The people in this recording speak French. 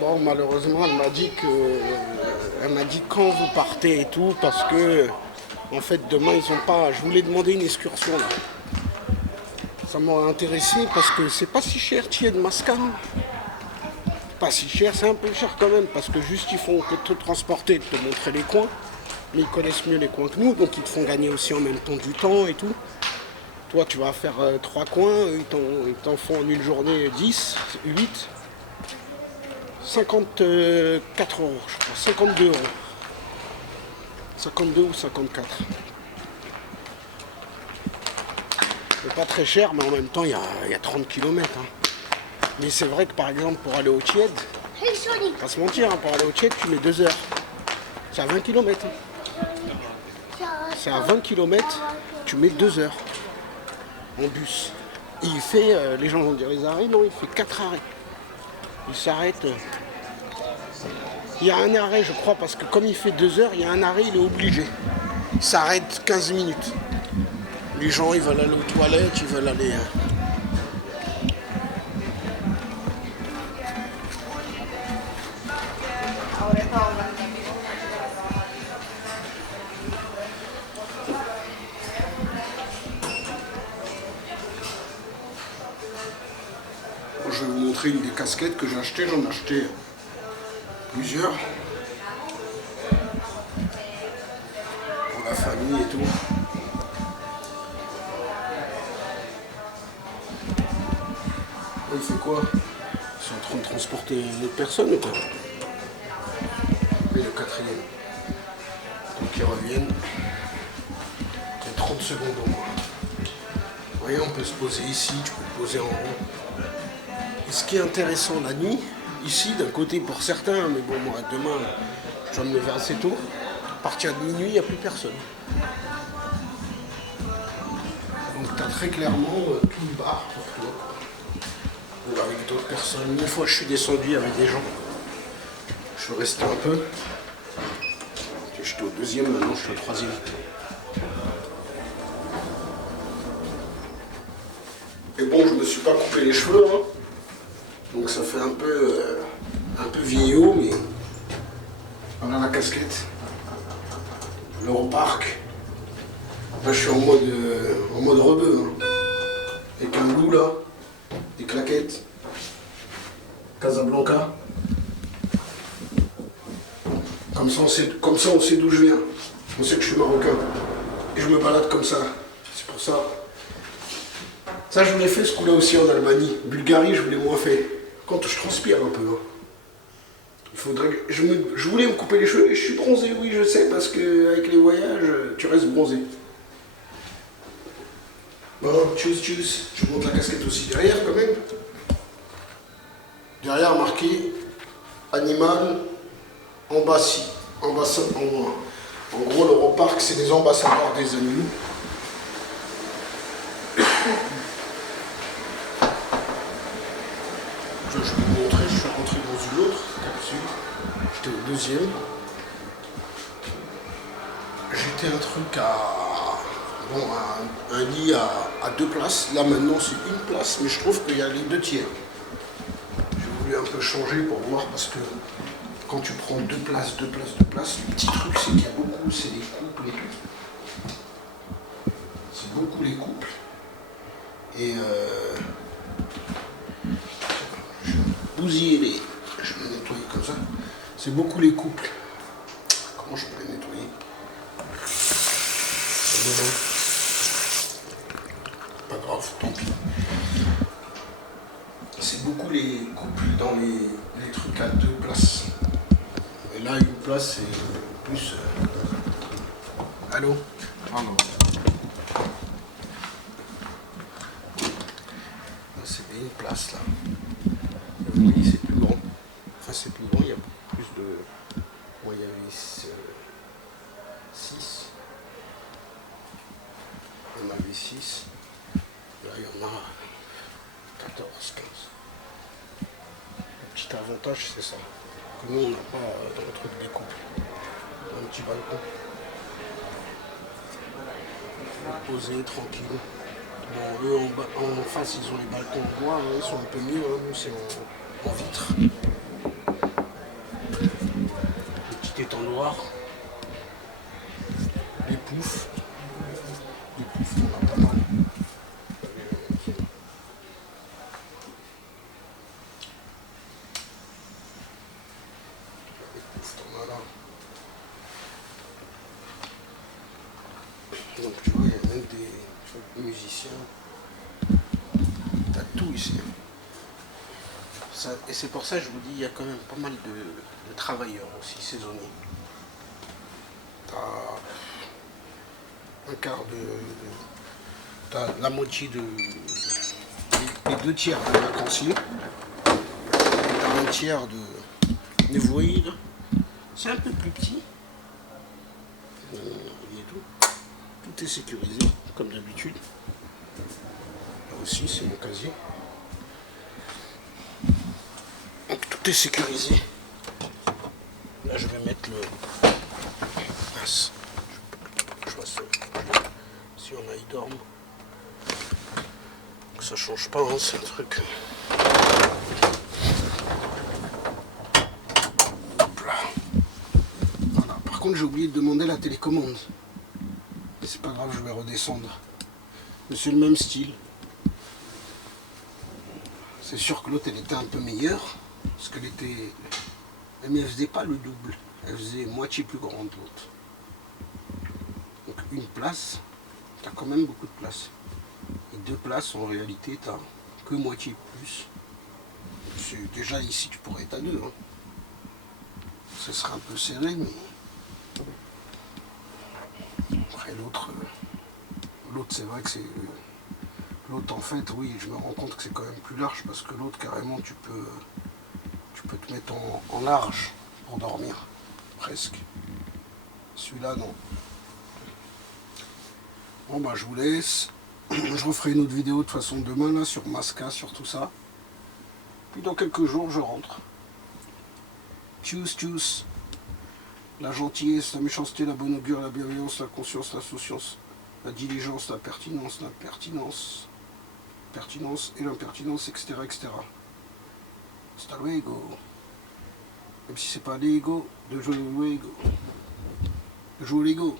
Bon, malheureusement, elle m'a dit quand vous partez et tout, parce que, en fait, demain, ils ont pas. Je voulais demander une excursion là. Ça m'aurait intéressé parce que c'est pas si cher, Thied de Mascane. Pas si cher, c'est un peu cher quand même, parce que juste ils font que te transporter, te montrer les coins. Mais ils connaissent mieux les coins que nous, donc ils te font gagner aussi en même temps du temps et tout. Toi, tu vas faire 3 coins, ils t'en font en une journée 10, 8, 54 euros, je crois, 52 euros. 52 ou 54. C'est pas très cher, mais en même temps, il y a 30 km. Mais c'est vrai que par exemple, pour aller au Tiède, pas se mentir, pour aller au Tiède, tu mets 2 heures. C'est à 20 km. C'est à 20 km, tu mets 2 heures en bus. Et il fait, les gens vont dire les arrêts, non, il fait 4 arrêts. Il s'arrête. Il y a un arrêt, je crois, parce que comme il fait 2 heures, il y a un arrêt, il est obligé. Il s'arrête 15 minutes. Les gens, ils veulent aller aux toilettes, ils veulent aller. Je vais vous montrer une des casquettes que j'ai achetées. J'en ai acheté plusieurs. Pour la famille et tout. Il fait quoi? Ils sont en train de transporter une autre personne ou quoi? Et le quatrième. Donc ils reviennent. Il y a 30 secondes au moins. Vous voyez, on peut se poser ici, tu peux te poser en haut. Et ce qui est intéressant la nuit, ici d'un côté pour certains, mais bon moi demain je vais me lever assez tôt, à partir de minuit il n'y a plus personne. Donc tu as très clairement tout le bar pour toi. Ou avec d'autres personnes. Une fois je suis descendu avec des gens. Je suis resté un peu. J'étais au deuxième, maintenant je suis au troisième. Et bon, je me suis pas coupé les cheveux, donc ça fait un peu vieillot, mais voilà la casquette. L'Europark. Là je suis en mode rebeu, avec un loup là, des claquettes. Casablanca. Comme ça on sait d'où je viens. On sait que je suis marocain. Et je me balade comme ça. C'est pour ça. Ça je l'ai fait ce coup-là aussi en Albanie. Bulgarie je l'ai moins fait. Quand je transpire un peu. Il faudrait que je voulais me couper les cheveux et je suis bronzé, oui je sais, parce que avec les voyages, tu restes bronzé. Bon, tchuss. Je monte la casquette aussi derrière quand même. Derrière marqué animal ambassade. En gros, l'Europark, c'est les ambassadeurs des animaux. Je vais vous montrer, je suis rentré dans une autre capsule. J'étais au deuxième. J'étais un truc bon, un lit à 2 places. Là maintenant c'est une place, mais je trouve qu'il y a les 2 tiers. J'ai voulu un peu changer pour voir parce que quand tu prends 2 places, le petit truc c'est qu'il y a beaucoup, c'est les couples et tout. C'est beaucoup les couples. Et je vais bousiller les. Je vais les nettoyer comme ça. C'est beaucoup les couples. Comment je peux les nettoyer? Pas grave, tant pis. C'est beaucoup les couples dans les trucs à 2 places. Et là, une place, c'est plus. Allô? Pardon. C'est une place là. Vous voyez, c'est plus grand. Enfin, c'est plus grand, il y a beaucoup plus de. Moi, il y avait 6. Il y en avait 6. Là, il y en a 14, 15. Le petit avantage, c'est ça. Que nous, on n'a pas dans le truc des couples. Un petit balcon. Posé, tranquille. Bon, eux, en face, ils ont les balcons en bois. Ils sont un peu mieux. Nous, c'est en vitre. voir. Les poufs. Les poufs, on a pas mal. Les poufs, on a là. Donc tu vois, il y a même des musiciens. T'as tout ici. Ça, et c'est pour ça que je vous dis, il y a quand même pas mal de travailleurs aussi saisonniers. T'as un quart t'as la moitié les 2 tiers de vacanciers. T'as un tiers de névoïdes. C'est un peu plus petit. Et tout est sécurisé, comme d'habitude. Là aussi, c'est un casier. Donc tout est sécurisé. Là, je vais mettre le... Mince. Je vois ça. Si on a, il dorme. Donc ça change pas, hein, c'est un truc... Hop là. Voilà. Par contre, j'ai oublié de demander la télécommande. Mais c'est pas grave, je vais redescendre. Mais c'est le même style. C'est sûr que l'autre, elle était un peu meilleure. Parce qu'elle était... Mais elle faisait pas le double. Elle faisait moitié plus grande, l'autre. Donc une place, tu as quand même beaucoup de place. Et 2 places, en réalité, tu n'as que moitié plus. Déjà ici, tu pourrais être à 2. Hein. Ce serait un peu serré, mais... Après l'autre, c'est vrai que c'est... L'autre, en fait, oui, je me rends compte que c'est quand même plus large, parce que l'autre, carrément, tu peux te mettre en large pour dormir, presque. Celui-là, non. Bon, bah, je vous laisse. Je referai une autre vidéo de toute façon demain, là, sur Masca, sur tout ça. Puis dans quelques jours, je rentre. Tchuss, tchuss. La gentillesse, la méchanceté, la bonne augure, la bienveillance, la conscience, l'insouciance, la diligence, la pertinence, et l'impertinence, etc., etc. Hasta luego. Même si c'est pas l'ego, de jouer au Lego. De jouer au Lego.